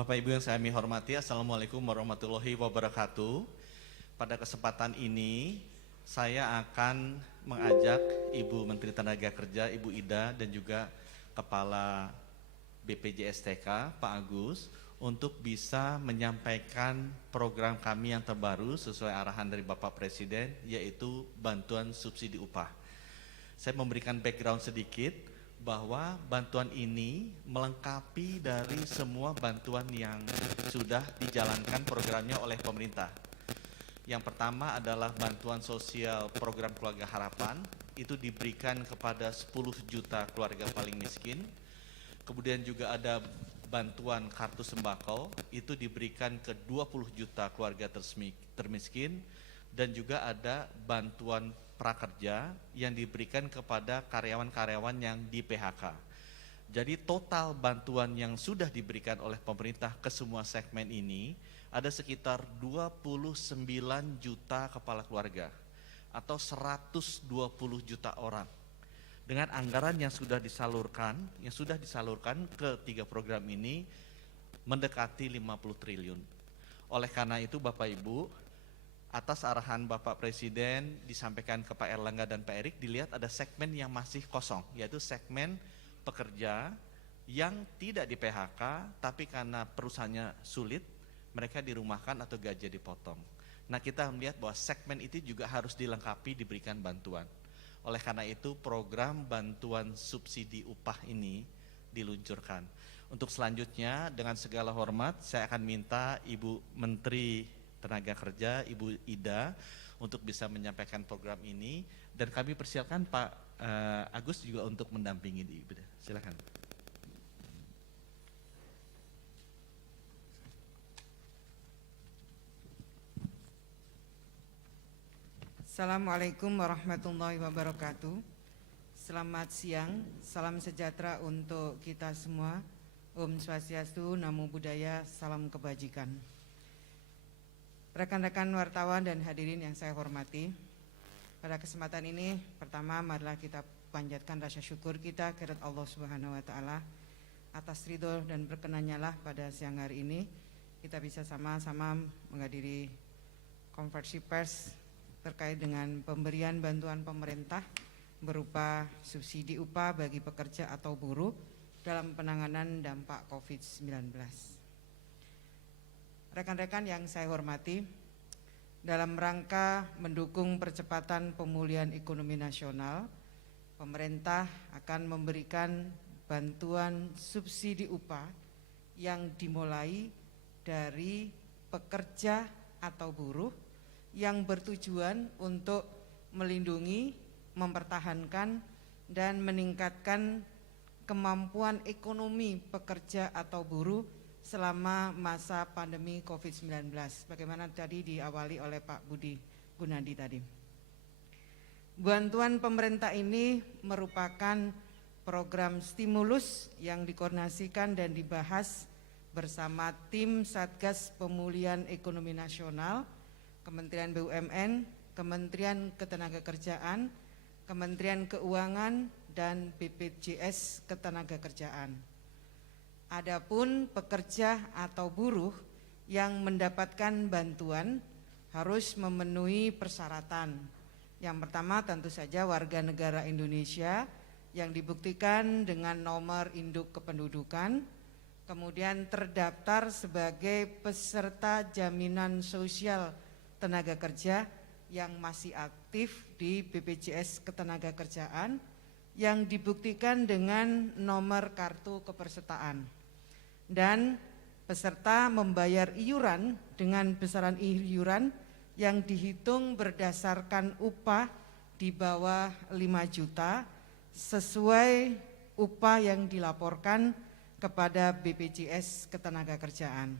Bapak Ibu yang saya hormati, Assalamualaikum warahmatullahi wabarakatuh. Pada kesempatan ini, saya akan mengajak Ibu Menteri Tenaga Kerja, Ibu Ida, dan juga Kepala BPJSTK, Pak Agus, untuk bisa menyampaikan program kami yang terbaru sesuai arahan dari Bapak Presiden, yaitu bantuan subsidi upah. Saya memberikan background sedikit bahwa bantuan ini melengkapi dari semua bantuan yang sudah dijalankan programnya oleh pemerintah. Yang pertama adalah bantuan sosial program Keluarga Harapan, itu diberikan kepada 10 juta keluarga paling miskin. Kemudian juga ada bantuan kartu sembako, itu diberikan ke 20 juta keluarga termiskin. Dan juga ada bantuan prakerja yang diberikan kepada karyawan-karyawan yang di PHK. Jadi total bantuan yang sudah diberikan oleh pemerintah ke semua segmen ini ada sekitar 29 juta kepala keluarga atau 120 juta orang. Dengan anggaran yang sudah disalurkan ke 3 program ini mendekati 50 triliun. Oleh karena itu Bapak Ibu, atas arahan Bapak Presiden disampaikan ke Pak Erlangga dan Pak Erik, dilihat ada segmen yang masih kosong, yaitu segmen pekerja yang tidak di PHK, tapi karena perusahaannya sulit, mereka dirumahkan atau gaji dipotong. Nah, kita melihat bahwa segmen itu juga harus dilengkapi, diberikan bantuan. Oleh karena itu, program bantuan subsidi upah ini diluncurkan. Untuk selanjutnya, dengan segala hormat, saya akan minta Ibu Menteri Tenaga Kerja, Ibu Ida, untuk bisa menyampaikan program ini, dan kami persilakan Pak Agus juga untuk mendampingi Ibu Ida. Silakan. Assalamualaikum warahmatullahi wabarakatuh. Selamat siang, salam sejahtera untuk kita semua. Om Swastiastu, Namo Buddhaya, salam kebajikan. Rekan-rekan wartawan dan hadirin yang saya hormati, pada kesempatan ini pertama marilah kita panjatkan rasa syukur kita kepada Allah Subhanahu wa taala atas ridho dan berkenannya lah pada siang hari ini kita bisa sama-sama menghadiri konferensi pers terkait dengan pemberian bantuan pemerintah berupa subsidi upah bagi pekerja atau buruh dalam penanganan dampak COVID-19. Rekan-rekan yang saya hormati, dalam rangka mendukung percepatan pemulihan ekonomi nasional, pemerintah akan memberikan bantuan subsidi upah yang dimulai dari pekerja atau buruh yang bertujuan untuk melindungi, mempertahankan, dan meningkatkan kemampuan ekonomi pekerja atau buruh selama masa pandemi COVID-19, bagaimana tadi diawali oleh Pak Budi Gunadi tadi. Bantuan pemerintah ini merupakan program stimulus yang dikoordinasikan dan dibahas bersama tim Satgas Pemulihan Ekonomi Nasional, Kementerian BUMN, Kementerian Ketenagakerjaan, Kementerian Keuangan, dan BPJS Ketenagakerjaan. Adapun pekerja atau buruh yang mendapatkan bantuan harus memenuhi persyaratan. Yang pertama tentu saja warga negara Indonesia yang dibuktikan dengan nomor induk kependudukan, kemudian terdaftar sebagai peserta jaminan sosial tenaga kerja yang masih aktif di BPJS Ketenagakerjaan yang dibuktikan dengan nomor kartu kepesertaan. Dan peserta membayar iuran dengan besaran iuran yang dihitung berdasarkan upah di bawah 5 juta sesuai upah yang dilaporkan kepada BPJS Ketenagakerjaan.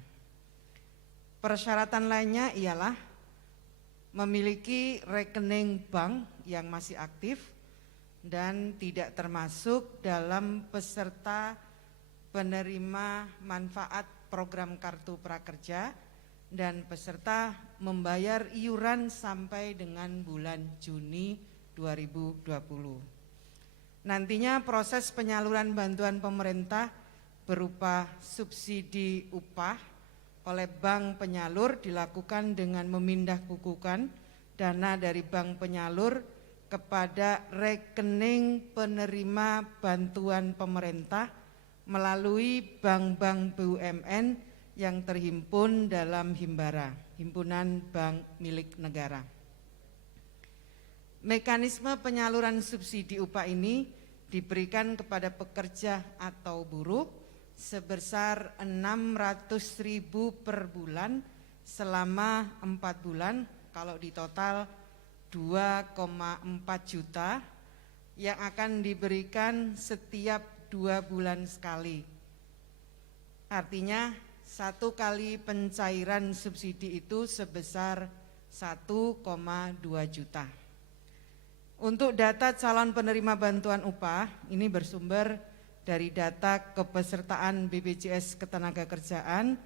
Persyaratan lainnya ialah memiliki rekening bank yang masih aktif dan tidak termasuk dalam peserta penerima manfaat program Kartu Prakerja dan peserta membayar iuran sampai dengan bulan Juni 2020. Nantinya proses penyaluran bantuan pemerintah berupa subsidi upah oleh bank penyalur dilakukan dengan memindah bukukan dana dari bank penyalur kepada rekening penerima bantuan pemerintah melalui bank-bank BUMN yang terhimpun dalam Himbara, Himpunan Bank Milik Negara. Mekanisme penyaluran subsidi upah ini diberikan kepada pekerja atau buruh sebesar 600.000 per bulan selama 4 bulan, kalau di total 2,4 juta yang akan diberikan setiap 2 bulan sekali. Artinya 1 kali pencairan subsidi itu sebesar 1,2 juta. Untuk data calon penerima bantuan upah ini bersumber dari data kepesertaan BPJS Ketenagakerjaan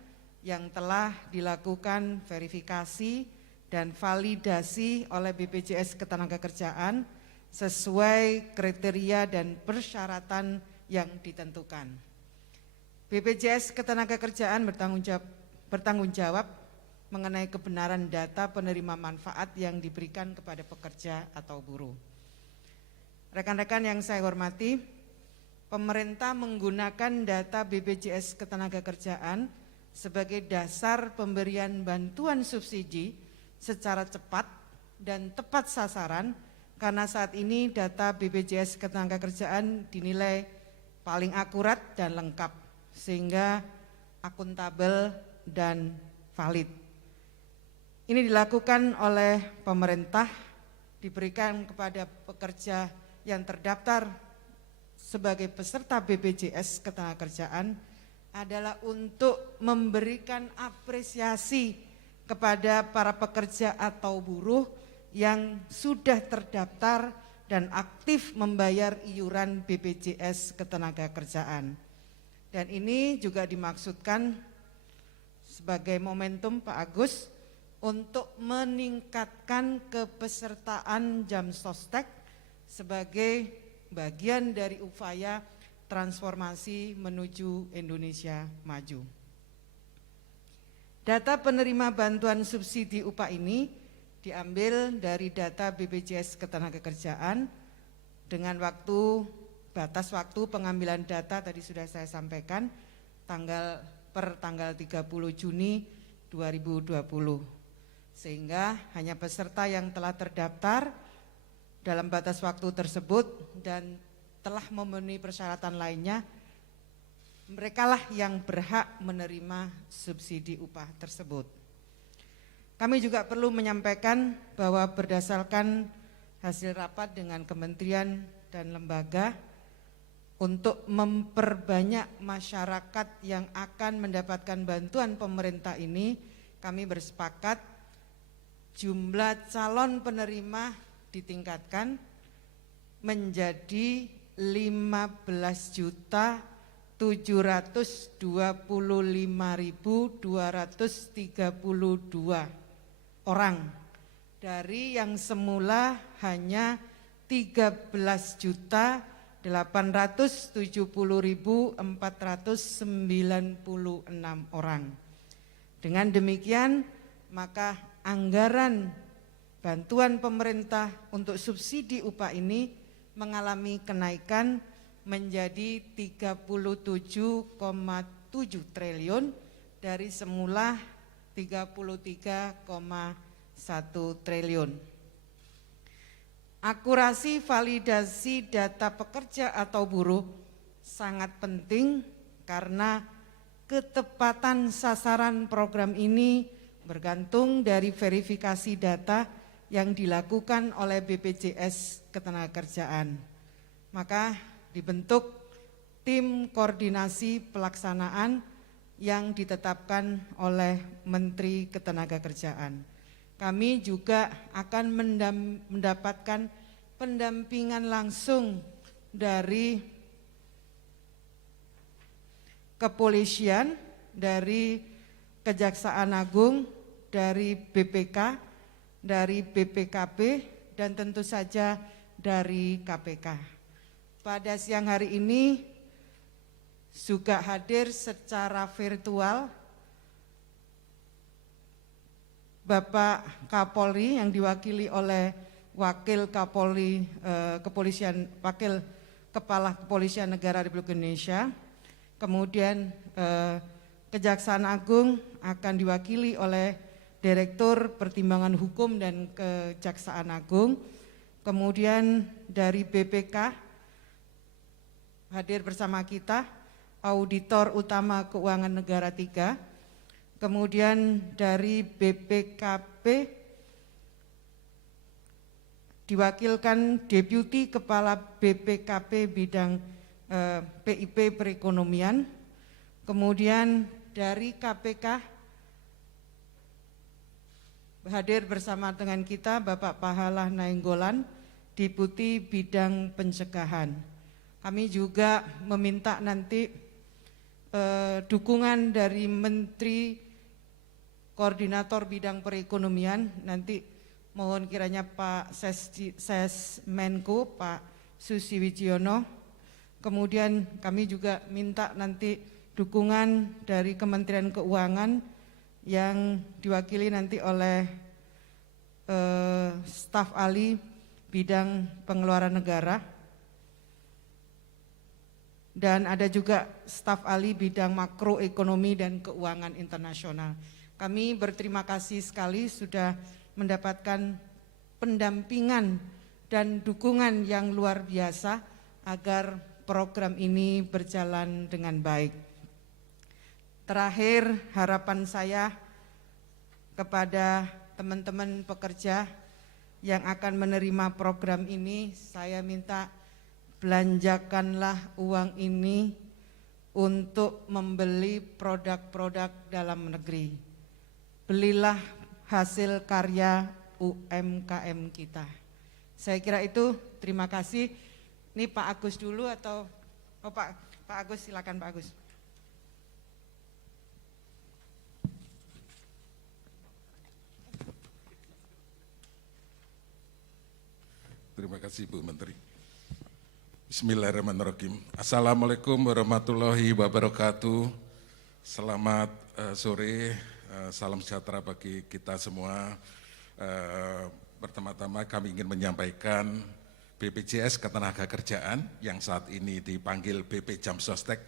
yang telah dilakukan verifikasi dan validasi oleh BPJS Ketenagakerjaan sesuai kriteria dan persyaratan yang ditentukan. BPJS Ketenagakerjaan bertanggung jawab mengenai kebenaran data penerima manfaat yang diberikan kepada pekerja atau buruh. Rekan-rekan yang saya hormati, pemerintah menggunakan data BPJS Ketenagakerjaan sebagai dasar pemberian bantuan subsidi secara cepat dan tepat sasaran, karena saat ini data BPJS Ketenagakerjaan dinilai paling akurat dan lengkap sehingga akuntabel dan valid. Ini dilakukan oleh pemerintah, diberikan kepada pekerja yang terdaftar sebagai peserta BPJS Ketenagakerjaan adalah untuk memberikan apresiasi kepada para pekerja atau buruh yang sudah terdaftar dan aktif membayar iuran BPJS Ketenagakerjaan. Dan ini juga dimaksudkan sebagai momentum Pak Agus untuk meningkatkan kepesertaan Jamsostek sebagai bagian dari upaya transformasi menuju Indonesia maju. Data penerima bantuan subsidi upah ini diambil dari data BPJS Ketenagakerjaan dengan batas waktu pengambilan data tadi sudah saya sampaikan per tanggal 30 Juni 2020. Sehingga hanya peserta yang telah terdaftar dalam batas waktu tersebut dan telah memenuhi persyaratan lainnya, merekalah yang berhak menerima subsidi upah tersebut. Kami juga perlu menyampaikan bahwa berdasarkan hasil rapat dengan kementerian dan lembaga untuk memperbanyak masyarakat yang akan mendapatkan bantuan pemerintah ini, kami bersepakat jumlah calon penerima ditingkatkan menjadi 15.225.232 orang dari yang semula hanya 13.870.496 orang. Dengan demikian, maka anggaran bantuan pemerintah untuk subsidi upah ini mengalami kenaikan menjadi 37,7 triliun dari semula 33,1 triliun. Akurasi validasi data pekerja atau buruh sangat penting karena ketepatan sasaran program ini bergantung dari verifikasi data yang dilakukan oleh BPJS Ketenagakerjaan. Maka dibentuk tim koordinasi pelaksanaan yang ditetapkan oleh Menteri Ketenagakerjaan. Kami juga akan mendapatkan pendampingan langsung dari kepolisian, dari Kejaksaan Agung, dari BPK, dari BPKB, dan tentu saja dari KPK. Pada siang hari ini Juga hadir secara virtual Bapak Kapolri yang diwakili oleh Wakil Kapolri Wakil Kepala Kepolisian Negara Republik Indonesia. Kemudian Kejaksaan Agung akan diwakili oleh Direktur Pertimbangan Hukum dan Kejaksaan Agung. Kemudian dari BPK hadir bersama kita Auditor Utama Keuangan Negara 3. Kemudian dari BPKP diwakilkan Deputi Kepala BPKP bidang PIP Perekonomian. Kemudian dari KPK hadir bersama dengan kita Bapak Pahala Nainggolan, Deputi Bidang Pencegahan. Kami juga meminta nanti dukungan dari Menteri Koordinator Bidang Perekonomian, nanti mohon kiranya Pak Sesmenko, Pak Susi Wijiono. Kemudian kami juga minta nanti dukungan dari Kementerian Keuangan yang diwakili nanti oleh staf ahli bidang pengeluaran negara. Dan ada juga staf ahli bidang makroekonomi dan keuangan internasional. Kami berterima kasih sekali sudah mendapatkan pendampingan dan dukungan yang luar biasa agar program ini berjalan dengan baik. Terakhir, harapan saya kepada teman-teman pekerja yang akan menerima program ini, saya minta belanjakanlah uang ini untuk membeli produk-produk dalam negeri. Belilah hasil karya UMKM kita. Saya kira itu, terima kasih. Ini Pak Agus dulu atau Pak Agus, silakan Pak Agus. Terima kasih Bu Menteri. Bismillahirrahmanirrahim. Assalamualaikum warahmatullahi wabarakatuh. Selamat sore, salam sejahtera bagi kita semua. Pertama-tama kami ingin menyampaikan BPJS Ketenagakerjaan yang saat ini dipanggil BP Jamsostek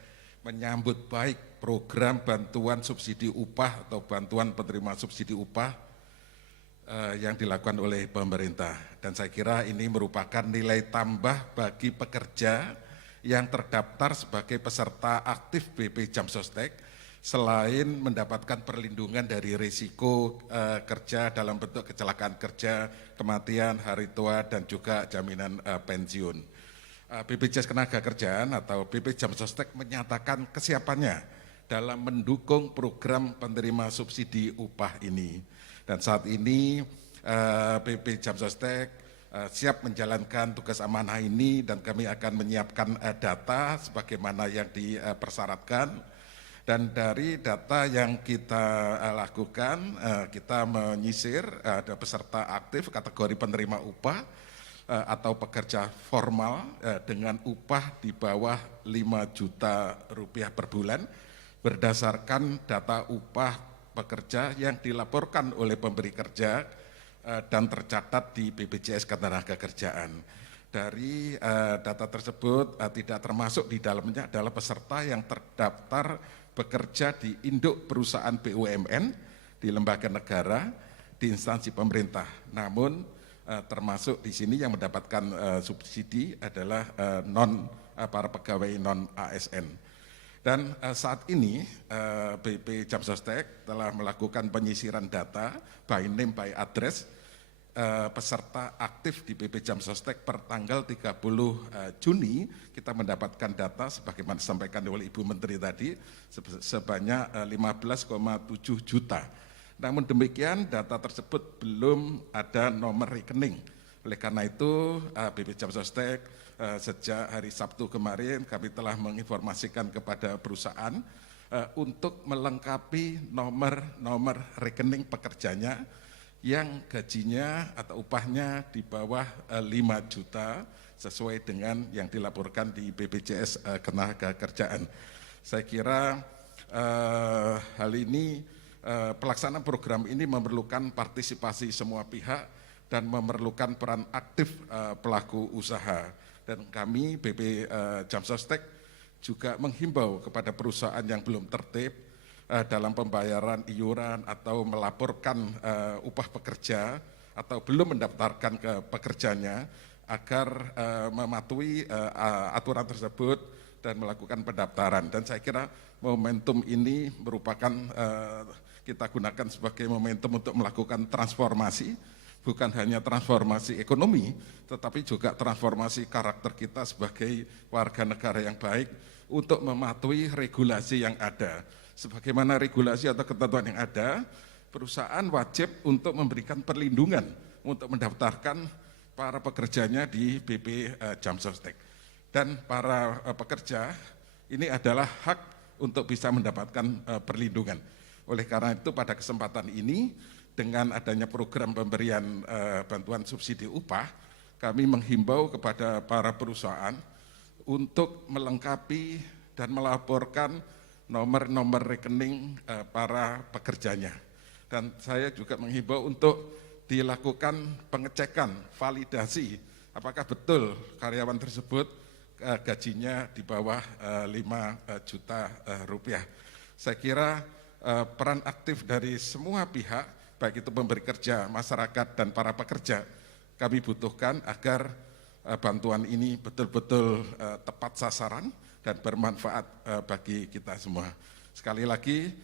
menyambut baik program bantuan subsidi upah atau bantuan penerima subsidi upah yang dilakukan oleh pemerintah. Dan saya kira ini merupakan nilai tambah bagi pekerja yang terdaftar sebagai peserta aktif BP Jamsostek, selain mendapatkan perlindungan dari risiko kerja dalam bentuk kecelakaan kerja, kematian, hari tua, dan juga jaminan pensiun. BPJS Ketenagakerjaan atau BP Jamsostek menyatakan kesiapannya dalam mendukung program penerima subsidi upah ini. Dan saat ini BP Jamsostek siap menjalankan tugas amanah ini dan kami akan menyiapkan data sebagaimana yang dipersyaratkan. Dan dari data yang kita lakukan, kita menyisir ada peserta aktif kategori penerima upah atau pekerja formal dengan upah di bawah 5 juta rupiah per bulan berdasarkan data upah pekerja yang dilaporkan oleh pemberi kerja dan tercatat di BPJS Ketenagakerjaan. Dari data tersebut tidak termasuk di dalamnya adalah peserta yang terdaftar bekerja di induk perusahaan BUMN, di lembaga negara, di instansi pemerintah. Namun termasuk di sini yang mendapatkan subsidi adalah para pegawai non ASN. Dan saat ini BP Jamsostek telah melakukan penyisiran data by name by address peserta aktif di BP Jamsostek per tanggal 30 Juni kita mendapatkan data sebagaimana disampaikan oleh Ibu Menteri tadi sebanyak 15,7 juta. Namun demikian data tersebut belum ada nomor rekening. Oleh karena itu BP Jamsostek sejak hari Sabtu kemarin kami telah menginformasikan kepada perusahaan untuk melengkapi nomor rekening pekerjanya yang gajinya atau upahnya di bawah 5 juta sesuai dengan yang dilaporkan di BPJS Ketenagakerjaan. Saya kira hal ini pelaksanaan program ini memerlukan partisipasi semua pihak dan memerlukan peran aktif pelaku usaha. Dan kami BP Jamsostek juga menghimbau kepada perusahaan yang belum tertib dalam pembayaran iuran atau melaporkan upah pekerja atau belum mendaftarkan ke pekerjanya agar mematuhi aturan tersebut dan melakukan pendaftaran. Dan saya kira momentum ini merupakan kita gunakan sebagai momentum untuk melakukan transformasi, bukan hanya transformasi ekonomi, tetapi juga transformasi karakter kita sebagai warga negara yang baik untuk mematuhi regulasi yang ada. Sebagaimana regulasi atau ketentuan yang ada, perusahaan wajib untuk memberikan perlindungan untuk mendaftarkan para pekerjanya di BP Jamsostek. Dan para pekerja ini adalah hak untuk bisa mendapatkan perlindungan. Oleh karena itu pada kesempatan ini dengan adanya program pemberian bantuan subsidi upah, kami menghimbau kepada para perusahaan untuk melengkapi dan melaporkan nomor-nomor rekening para pekerjanya. Dan saya juga menghimbau untuk dilakukan pengecekan, validasi, apakah betul karyawan tersebut gajinya di bawah 5 juta rupiah. Saya kira peran aktif dari semua pihak, baik itu pemberi kerja, masyarakat, dan para pekerja, kami butuhkan agar bantuan ini betul-betul tepat sasaran dan bermanfaat bagi kita semua. Sekali lagi,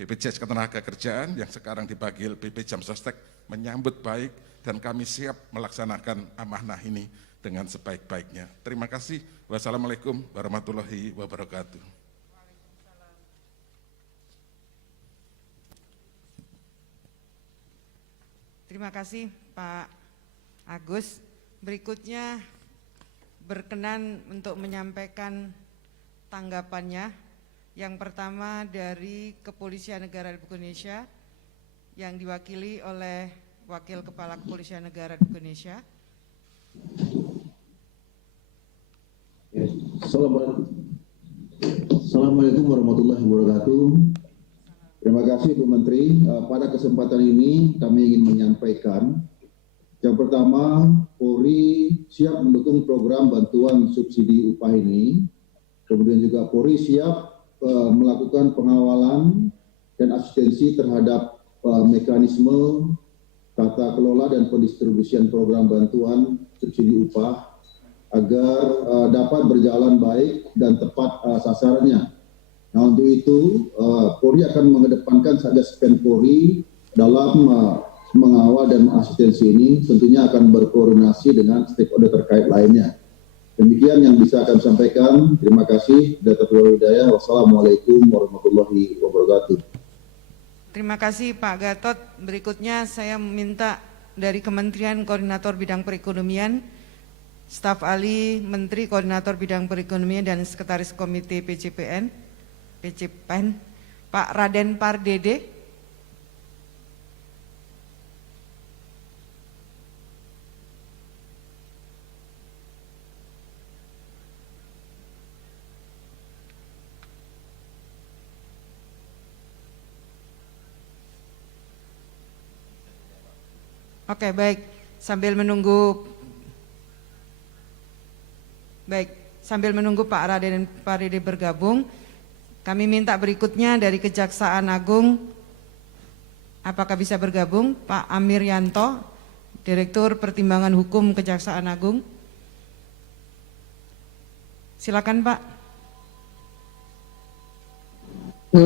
BPJS Ketenagakerjaan yang sekarang dipanggil BP Jamsostek menyambut baik dan kami siap melaksanakan amanah ini dengan sebaik-baiknya. Terima kasih. Wassalamualaikum warahmatullahi wabarakatuh. Terima kasih Pak Agus. Berikutnya berkenan untuk menyampaikan tanggapannya. Yang pertama dari Kepolisian Negara Republik Indonesia yang diwakili oleh Wakil Kepala Kepolisian Negara Republik Indonesia. Assalamualaikum warahmatullahi wabarakatuh. Terima kasih Bu Menteri. Pada kesempatan ini kami ingin menyampaikan yang pertama, Polri siap mendukung program bantuan subsidi upah ini. Kemudian juga Polri siap melakukan pengawalan dan asistensi terhadap mekanisme tata kelola dan pendistribusian program bantuan subsidi upah agar dapat berjalan baik dan tepat sasarannya. Nah, untuk itu Polri akan mengedepankan Satgas Polri dalam mengawal dan mengasistensi ini, tentunya akan berkoordinasi dengan stakeholder terkait lainnya. Demikian yang bisa kami sampaikan. Terima kasih. Wassalamualaikum warahmatullahi wabarakatuh. Terima kasih Pak Gatot. Berikutnya saya meminta dari Kementerian Koordinator Bidang Perekonomian, Staf Ahli Menteri Koordinator Bidang Perekonomian dan Sekretaris Komite PCPN, Pak Raden Pardede. Oke, baik. Sambil menunggu Pak Raden Pardede bergabung, kami minta berikutnya dari Kejaksaan Agung, apakah bisa bergabung Pak Amir Yanto, Direktur Pertimbangan Hukum Kejaksaan Agung. Silakan Pak.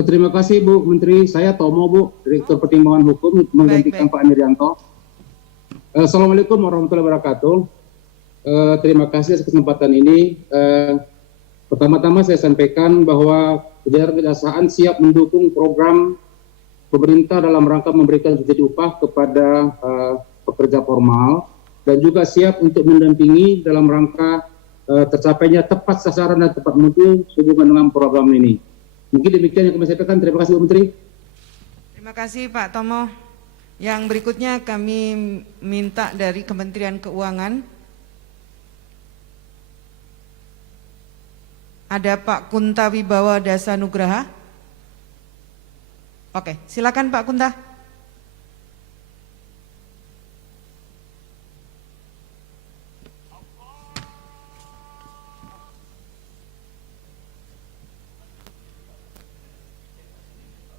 Terima kasih Bu Menteri, saya Tomo Bu, Direktur Pertimbangan Hukum menggantikan Pak Amir Yanto. Assalamualaikum warahmatullahi wabarakatuh. Terima kasih atas kesempatan ini. Pertama-tama saya sampaikan bahwa jajaran Kejaksaan siap mendukung program pemerintah dalam rangka memberikan subsidi upah kepada pekerja formal dan juga siap untuk mendampingi dalam rangka tercapainya tepat sasaran dan tepat mutu sehubungan dengan program ini. Mungkin demikian yang kami sampaikan. Terima kasih Bu Menteri. Terima kasih Pak Tomo. Yang berikutnya kami minta dari Kementerian Keuangan. Ada Pak Kunta Wibawa Dasanugraha. Oke, silakan Pak Kunta.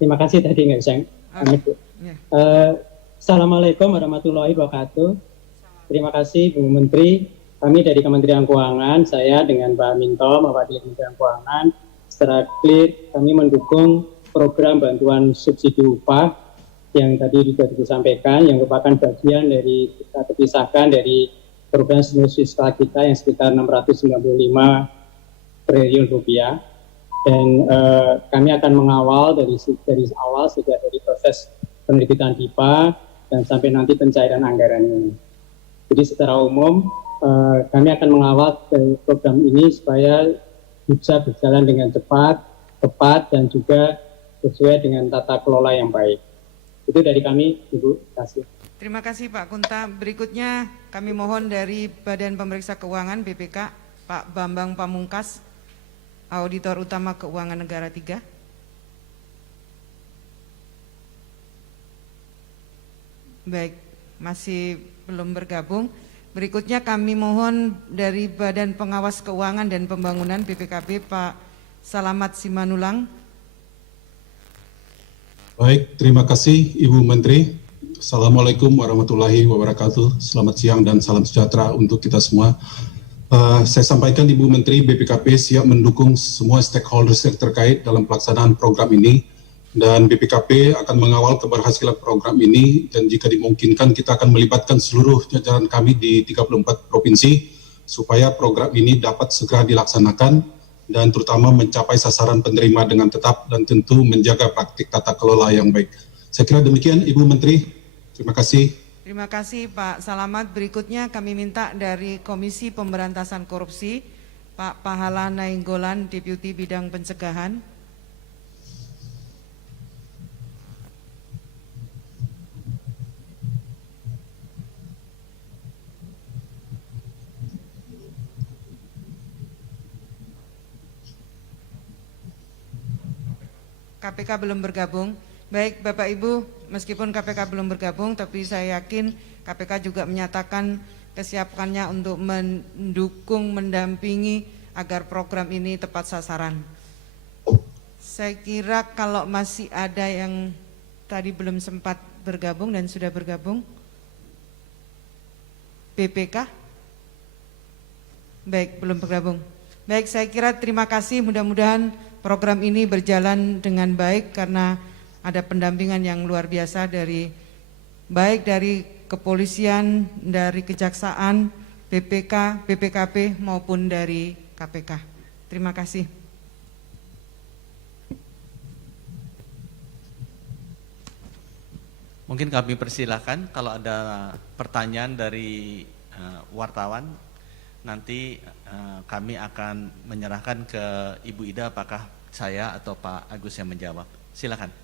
Terima kasih tadi nggak bisa. Ya. Assalamualaikum warahmatullahi wabarakatuh. Terima kasih Bu Menteri. Kami dari Kementerian Keuangan, saya dengan Pak Minto, mewakili Kementerian Keuangan, secara clear kami mendukung program bantuan subsidi upah yang tadi juga disampaikan, yang merupakan bagian dari kita terpisahkan dari program stimulus fiskal kita yang sekitar 695 triliun rupiah. Dan kami akan mengawal dari awal sejak dari proses penerbitan DIPA dan sampai nanti pencairan anggarannya. Jadi secara umum kami akan mengawal dari program ini supaya bisa berjalan dengan cepat, tepat, dan juga sesuai dengan tata kelola yang baik. Itu dari kami, Ibu. Terima kasih. Terima kasih Pak Kunta. Berikutnya kami mohon dari Badan Pemeriksa Keuangan BPK, Pak Bambang Pamungkas, Auditor Utama Keuangan Negara 3. Baik, masih belum bergabung. Berikutnya kami mohon dari Badan Pengawas Keuangan dan Pembangunan BPKB, Pak Salamat Simanulang. Baik, terima kasih Ibu Menteri. Assalamualaikum warahmatullahi wabarakatuh. Selamat siang dan salam sejahtera untuk kita semua. Saya sampaikan Ibu Menteri, BPKP siap mendukung semua stakeholders yang terkait dalam pelaksanaan program ini, dan BPKP akan mengawal keberhasilan program ini, dan jika dimungkinkan kita akan melibatkan seluruh jajaran kami di 34 provinsi supaya program ini dapat segera dilaksanakan dan terutama mencapai sasaran penerima dengan tetap dan tentu menjaga praktik tata kelola yang baik. Saya kira demikian Ibu Menteri. Terima kasih. Terima kasih Pak Salamat. Berikutnya kami minta dari Komisi Pemberantasan Korupsi, Pak Pahala Nainggolan, Deputi Bidang Pencegahan. KPK belum bergabung. Baik Bapak Ibu, meskipun KPK belum bergabung, tapi saya yakin KPK juga menyatakan kesiapannya untuk mendukung, mendampingi agar program ini tepat sasaran. Saya kira kalau masih ada yang tadi belum sempat bergabung dan sudah bergabung, BPK? Baik, belum bergabung. Baik, saya kira terima kasih, mudah-mudahan program ini berjalan dengan baik karena ada pendampingan yang luar biasa dari baik dari kepolisian, dari kejaksaan, BPK, BPKP maupun dari KPK. Terima kasih. Mungkin kami persilahkan kalau ada pertanyaan dari wartawan, nanti kami akan menyerahkan ke Ibu Ida apakah saya atau Pak Agus yang menjawab. Silakan.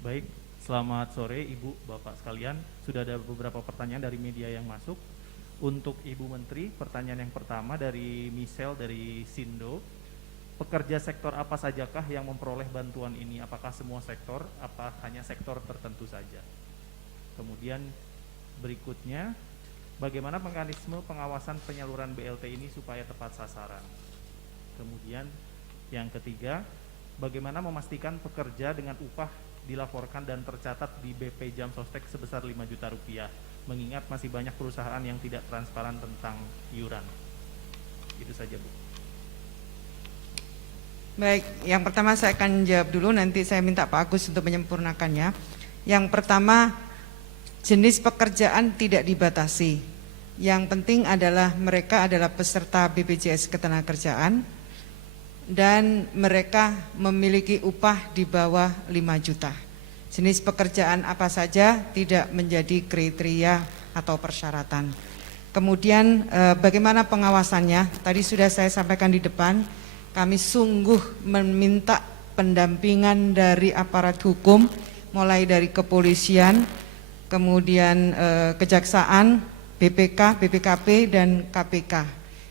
Baik, selamat sore Ibu, Bapak sekalian. Sudah ada beberapa pertanyaan dari media yang masuk. Untuk Ibu Menteri, pertanyaan yang pertama dari Michelle dari Sindo. Pekerja sektor apa sajakah yang memperoleh bantuan ini? Apakah semua sektor, apa hanya sektor tertentu saja? Kemudian berikutnya, bagaimana mekanisme pengawasan penyaluran BLT ini supaya tepat sasaran? Kemudian yang ketiga, bagaimana memastikan pekerja dengan upah dilaporkan dan tercatat di BP Jam Sostek sebesar 5 juta rupiah, mengingat masih banyak perusahaan yang tidak transparan tentang iuran. Itu saja Bu. Baik, yang pertama saya akan jawab dulu, nanti saya minta Pak Agus untuk menyempurnakannya. Yang pertama, jenis pekerjaan tidak dibatasi. Yang penting adalah mereka adalah peserta BPJS Ketenagakerjaan dan mereka memiliki upah di bawah 5 juta. Jenis pekerjaan apa saja tidak menjadi kriteria atau persyaratan. Kemudian bagaimana pengawasannya? Tadi sudah saya sampaikan di depan, kami sungguh meminta pendampingan dari aparat hukum, mulai dari kepolisian, kemudian kejaksaan, BPK, BPKP, dan KPK.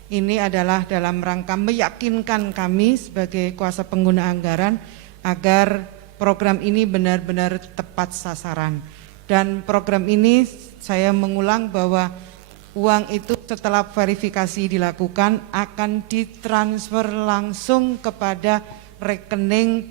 ini adalah dalam rangka meyakinkan kami sebagai kuasa pengguna anggaran agar program ini benar-benar tepat sasaran. Dan program ini saya mengulang bahwa uang itu setelah verifikasi dilakukan akan ditransfer langsung kepada rekening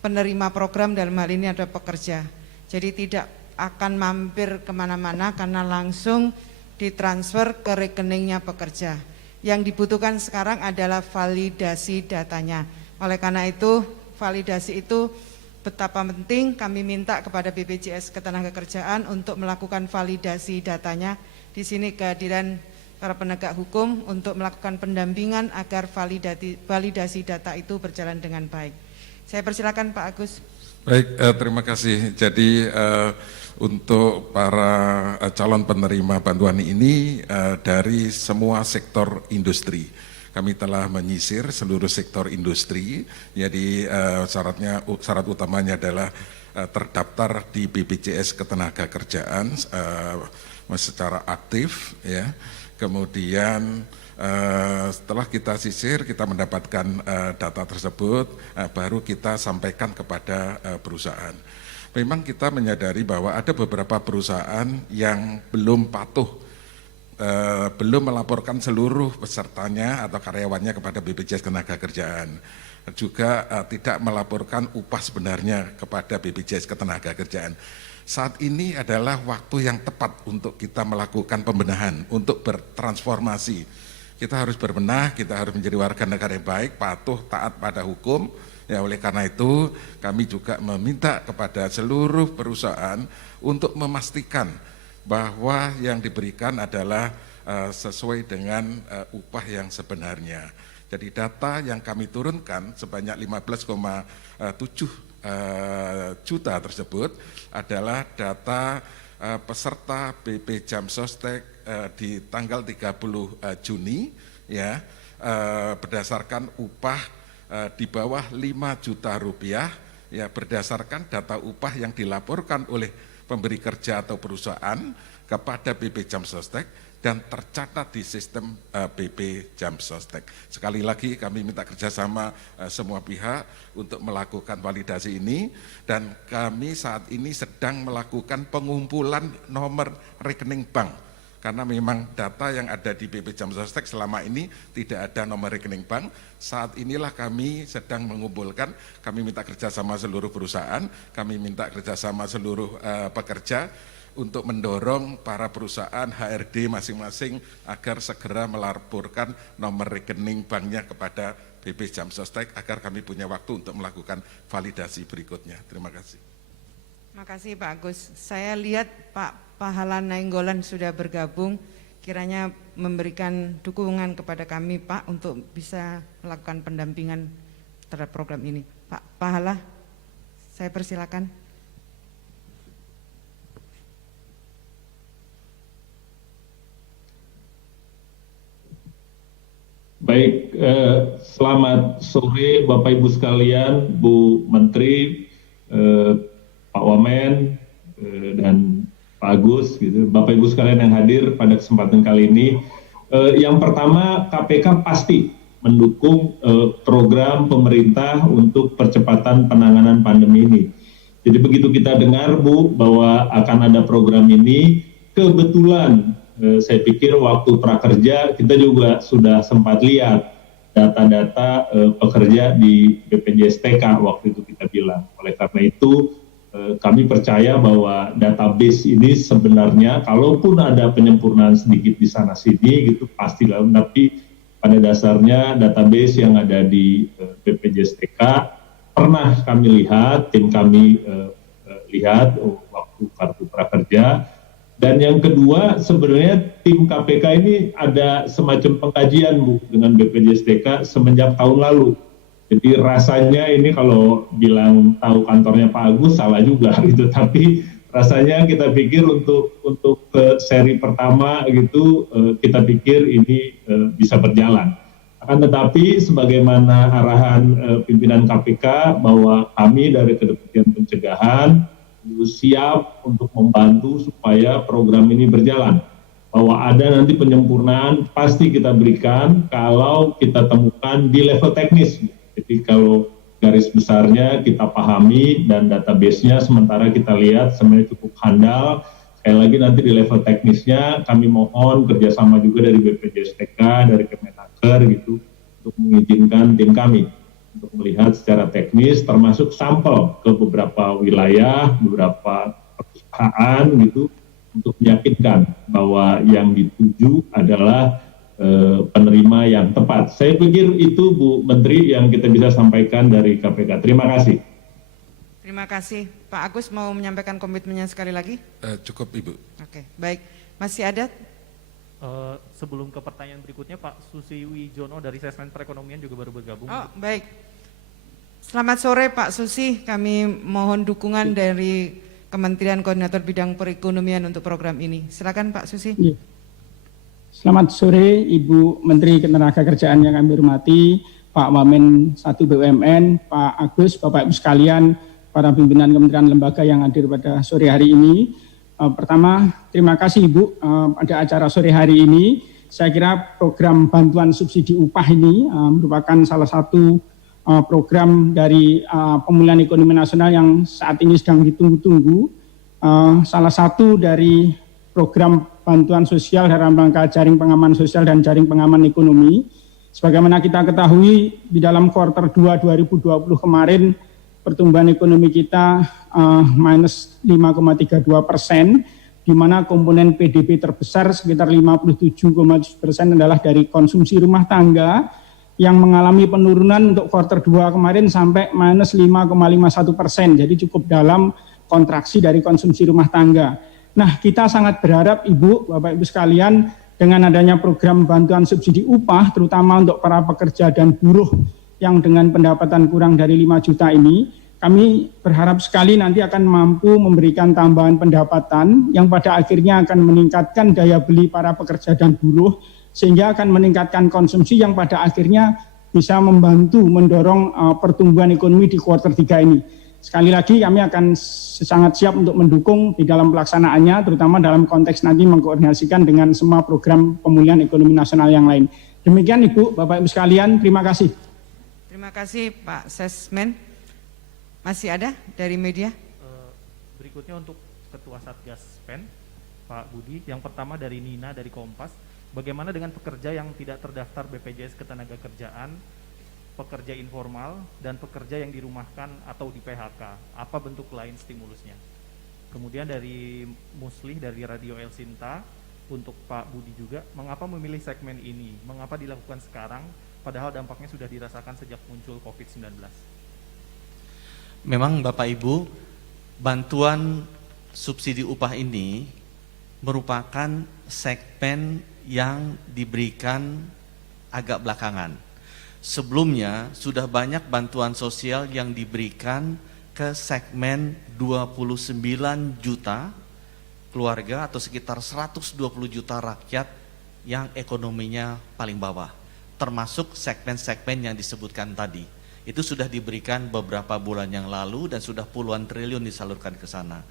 penerima program, dalam hal ini ada pekerja. Jadi tidak akan mampir kemana-mana karena langsung ditransfer ke rekeningnya pekerja. Yang dibutuhkan sekarang adalah validasi datanya. Oleh karena itu, validasi itu betapa penting, kami minta kepada BPJS Ketenagakerjaan untuk melakukan validasi datanya. Di sini kehadiran para penegak hukum untuk melakukan pendampingan agar validasi data itu berjalan dengan baik. Saya persilakan Pak Agus. Baik, terima kasih. Jadi untuk para calon penerima bantuan ini dari semua sektor industri. Kami telah menyisir seluruh sektor industri. Jadi syarat utamanya adalah terdaftar di BPJS Ketenagakerjaan secara aktif, ya. Kemudian setelah kita sisir, kita mendapatkan data tersebut, baru kita sampaikan kepada perusahaan. Memang kita menyadari bahwa ada beberapa perusahaan yang belum patuh, belum melaporkan seluruh pesertanya atau karyawannya kepada BPJS Ketenagakerjaan. Juga tidak melaporkan upah sebenarnya kepada BPJS Ketenagakerjaan. Saat ini adalah waktu yang tepat untuk kita melakukan pembenahan, untuk bertransformasi. Kita harus berbenah, kita harus menjadi warga negara yang baik, patuh, taat pada hukum. Ya, oleh karena itu kami juga meminta kepada seluruh perusahaan untuk memastikan bahwa yang diberikan adalah sesuai dengan upah yang sebenarnya. Jadi data yang kami turunkan sebanyak 15,7 juta tersebut adalah data peserta BP Jamsostek di tanggal 30 Juni, ya, berdasarkan upah di bawah 5 juta rupiah, ya, berdasarkan data upah yang dilaporkan oleh pemberi kerja atau perusahaan kepada BP Jamsostek dan tercatat di sistem BP Jamsostek. Sekali lagi kami minta kerjasama semua pihak untuk melakukan validasi ini, dan kami saat ini sedang melakukan pengumpulan nomor rekening bank. Karena memang data yang ada di BP Jamsostek selama ini tidak ada nomor rekening bank. Saat inilah kami sedang mengumpulkan, kami minta kerjasama seluruh perusahaan, kami minta kerjasama seluruh pekerja, untuk mendorong para perusahaan HRD masing-masing agar segera melaporkan nomor rekening banknya kepada BP Jamsostek agar kami punya waktu untuk melakukan validasi berikutnya. Terima kasih. Terima kasih Pak Agus. Saya lihat Pak Pahala Nainggolan sudah bergabung, kiranya memberikan dukungan kepada kami Pak untuk bisa melakukan pendampingan terhadap program ini. Pak Pahala, saya persilakan. Baik, selamat sore Bapak Ibu sekalian, Bu Menteri, Pak Wamen, dan Pak Agus, gitu. Bapak Ibu sekalian yang hadir pada kesempatan kali ini. Yang pertama, KPK pasti mendukung program pemerintah untuk percepatan penanganan pandemi ini. Jadi begitu kita dengar, Bu, bahwa akan ada program ini, kebetulan saya pikir waktu prakerja kita juga sudah sempat lihat data-data pekerja di BPJS TK waktu itu kita bilang. Oleh karena itu kami percaya bahwa database ini sebenarnya kalaupun ada penyempurnaan sedikit di sana sini gitu pastilah, tapi pada dasarnya database yang ada di BPJS TK pernah kami lihat, tim kami lihat waktu kartu prakerja. Dan yang kedua, sebenarnya tim KPK ini ada semacam pengkajian, Bu, dengan BPJS TK semenjak tahun lalu. Jadi rasanya ini kalau bilang tahu kantornya Pak Agus salah juga gitu. Tapi rasanya kita pikir untuk ke seri pertama gitu kita pikir ini bisa berjalan. Akan tetapi sebagaimana arahan pimpinan KPK bahwa kami dari Kedeputian Pencegahan siap untuk membantu supaya program ini berjalan. bahwa ada nanti penyempurnaan pasti kita berikan kalau kita temukan di level teknis. Jadi kalau garis besarnya kita pahami dan database-nya sementara kita lihat sebenarnya cukup handal. Sekali lagi nanti di level teknisnya kami mohon kerjasama juga dari BPJSTK, dari Kemenaker gitu untuk mengizinkan tim kami untuk melihat secara teknis termasuk sampel ke beberapa wilayah, beberapa perusahaan gitu untuk meyakinkan bahwa yang dituju adalah penerima yang tepat. Saya pikir itu Bu Menteri yang kita bisa sampaikan dari KPK. Terima kasih. Terima kasih. Pak Agus mau menyampaikan komitmennya sekali lagi? Cukup Ibu. Oke, baik. Masih ada? Sebelum ke pertanyaan berikutnya, Pak Susi Wijono dari Sesmen Perekonomian juga baru bergabung. Oh, baik. Selamat sore Pak Susi, kami mohon dukungan dari Kementerian Koordinator Bidang Perekonomian untuk program ini. Silakan Pak Susi. Selamat sore Ibu Menteri Ketenagakerjaan yang kami hormati, Pak Wamen 1 BUMN, Pak Agus, Bapak Ibu sekalian, para pimpinan kementerian lembaga yang hadir pada sore hari ini. Pertama, terima kasih Ibu pada acara sore hari ini. Saya kira program bantuan subsidi upah ini merupakan salah satu program dari pemulihan ekonomi nasional yang saat ini sedang ditunggu-tunggu. Salah satu dari program bantuan sosial dalam rangka jaring pengaman sosial dan jaring pengaman ekonomi. Sebagaimana kita ketahui di dalam kuartal 2 2020 kemarin pertumbuhan ekonomi kita minus 5,32%, di mana komponen PDB terbesar sekitar 57,7% adalah dari konsumsi rumah tangga yang mengalami penurunan untuk kuartal 2 kemarin sampai minus 5,51%, jadi cukup dalam kontraksi dari konsumsi rumah tangga. Nah, kita sangat berharap Ibu, Bapak Ibu sekalian, dengan adanya program bantuan subsidi upah, terutama untuk para pekerja dan buruh yang dengan pendapatan kurang dari 5 juta ini, kami berharap sekali nanti akan mampu memberikan tambahan pendapatan yang pada akhirnya akan meningkatkan daya beli para pekerja dan buruh, sehingga akan meningkatkan konsumsi yang pada akhirnya bisa membantu mendorong pertumbuhan ekonomi di kuartal 3 ini. Sekali lagi kami akan sangat siap untuk mendukung di dalam pelaksanaannya, terutama dalam konteks nanti mengkoordinasikan dengan semua program pemulihan ekonomi nasional yang lain. Demikian Ibu, Bapak Ibu sekalian, terima kasih. Terima kasih Pak Sesmen. Masih ada dari media? Berikutnya untuk Ketua Satgas PEN, Pak Budi. Yang pertama dari Nina dari Kompas. Bagaimana dengan pekerja yang tidak terdaftar BPJS Ketenagakerjaan, pekerja informal, dan pekerja yang dirumahkan atau di PHK? Apa bentuk lain stimulusnya? Kemudian dari Muslih dari Radio El Sinta, untuk Pak Budi juga, mengapa memilih segmen ini? Mengapa dilakukan sekarang, padahal dampaknya sudah dirasakan sejak muncul COVID-19? Memang Bapak Ibu, bantuan subsidi upah ini merupakan segmen yang diberikan agak belakangan. Sebelumnya sudah banyak bantuan sosial yang diberikan ke segmen 29 juta keluarga atau sekitar 120 juta rakyat yang ekonominya paling bawah, termasuk segmen-segmen yang disebutkan tadi. Itu sudah diberikan beberapa bulan yang lalu dan sudah puluhan triliun disalurkan ke sana.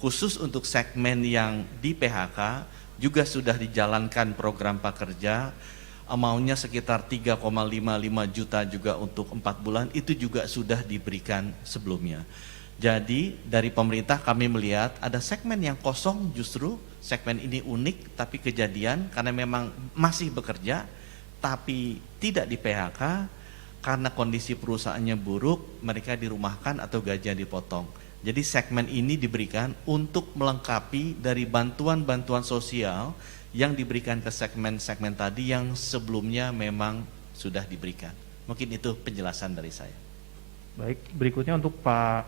Khusus untuk segmen yang di PHK juga sudah dijalankan program prakerja, amountnya sekitar 3,55 juta juga untuk 4 bulan, itu juga sudah diberikan sebelumnya. Jadi dari pemerintah kami melihat ada segmen yang kosong, justru segmen ini unik tapi kejadian karena memang masih bekerja tapi tidak di PHK karena kondisi perusahaannya buruk, mereka dirumahkan atau gajinya dipotong. Jadi segmen ini diberikan untuk melengkapi dari bantuan-bantuan sosial yang diberikan ke segmen-segmen tadi yang sebelumnya memang sudah diberikan. Mungkin itu penjelasan dari saya. Baik, berikutnya untuk Pak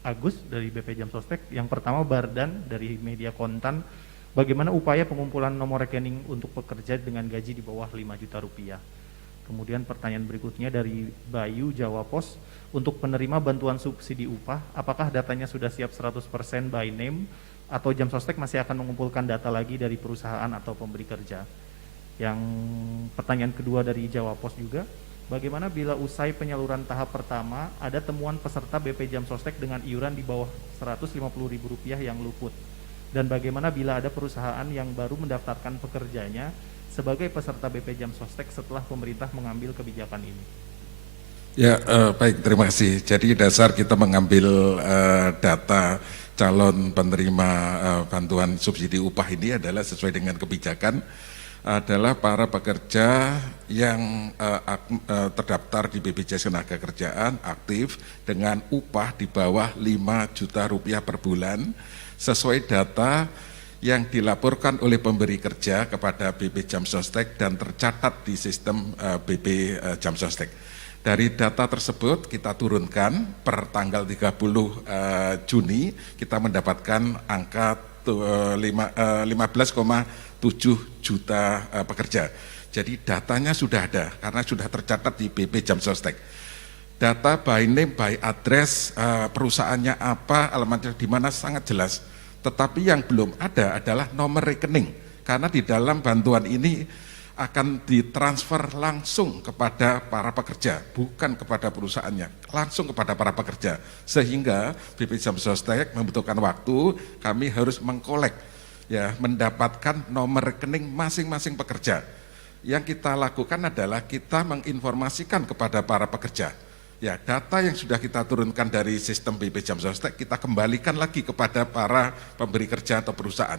Agus dari BP Jam Sostek. Yang pertama Bardan dari Media Kontan. Bagaimana upaya pengumpulan nomor rekening untuk pekerja dengan gaji di bawah 5 juta rupiah? Kemudian pertanyaan berikutnya dari Bayu Jawa Pos. Untuk penerima bantuan subsidi upah, apakah datanya sudah siap 100% by name atau Jam Sostek masih akan mengumpulkan data lagi dari perusahaan atau pemberi kerja? Yang pertanyaan kedua dari Jawa Pos juga, bagaimana bila usai penyaluran tahap pertama ada temuan peserta BP Jam Sostek dengan iuran di bawah Rp150.000 yang luput? Dan bagaimana bila ada perusahaan yang baru mendaftarkan pekerjanya sebagai peserta BP Jam Sostek setelah pemerintah mengambil kebijakan ini? Ya, baik, terima kasih. Jadi dasar kita mengambil data calon penerima bantuan subsidi upah ini adalah sesuai dengan kebijakan, adalah para pekerja yang terdaftar di BPJS Ketenagakerjaan aktif dengan upah di bawah 5 juta rupiah per bulan sesuai data yang dilaporkan oleh pemberi kerja kepada BP Jam Sostek dan tercatat di sistem BP Jam Sostek. Dari data tersebut kita turunkan per tanggal 30 Juni kita mendapatkan angka 15,7 juta pekerja. Jadi datanya sudah ada karena sudah tercatat di BP Jam Sostek. Data by name, by address, perusahaannya apa, alamatnya di mana sangat jelas. Tetapi yang belum ada adalah nomor rekening karena di dalam bantuan ini akan ditransfer langsung kepada para pekerja, bukan kepada perusahaannya, langsung kepada para pekerja. Sehingga BP Jam Sostek membutuhkan waktu, kami harus mengkolek, ya, mendapatkan nomor rekening masing-masing pekerja. Yang kita lakukan adalah kita menginformasikan kepada para pekerja. Ya, data yang sudah kita turunkan dari sistem BP Jam Sostek, kita kembalikan lagi kepada para pemberi kerja atau perusahaan.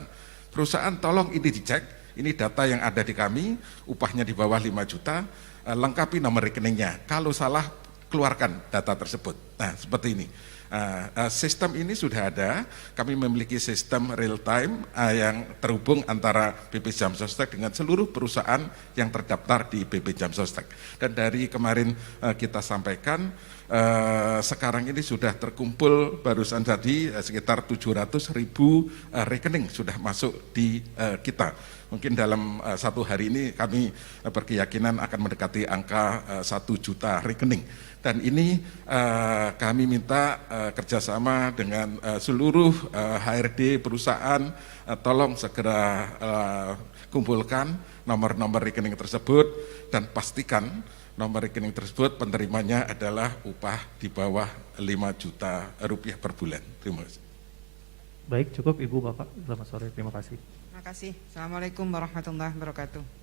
Perusahaan tolong ini dicek. Ini data yang ada di kami, upahnya di bawah 5 juta, lengkapi nomor rekeningnya. Kalau salah, keluarkan data tersebut. Nah, seperti ini. Sistem ini sudah ada, kami memiliki sistem real time yang terhubung antara BP Jam Sostek dengan seluruh perusahaan yang terdaftar di BP Jam Sostek. Dan dari kemarin kita sampaikan, sekarang ini sudah terkumpul barusan tadi sekitar 700.000 rekening sudah masuk di kita. Mungkin dalam satu hari ini kami berkeyakinan akan mendekati angka 1 juta rekening. Dan ini kami minta kerjasama dengan seluruh HRD perusahaan, tolong segera kumpulkan nomor-nomor rekening tersebut dan pastikan nomor rekening tersebut penerimanya adalah upah di bawah 5 juta rupiah per bulan. Terima kasih. Baik, cukup Ibu Bapak. Selamat sore, terima kasih. Terima kasih. Assalamualaikum warahmatullahi wabarakatuh.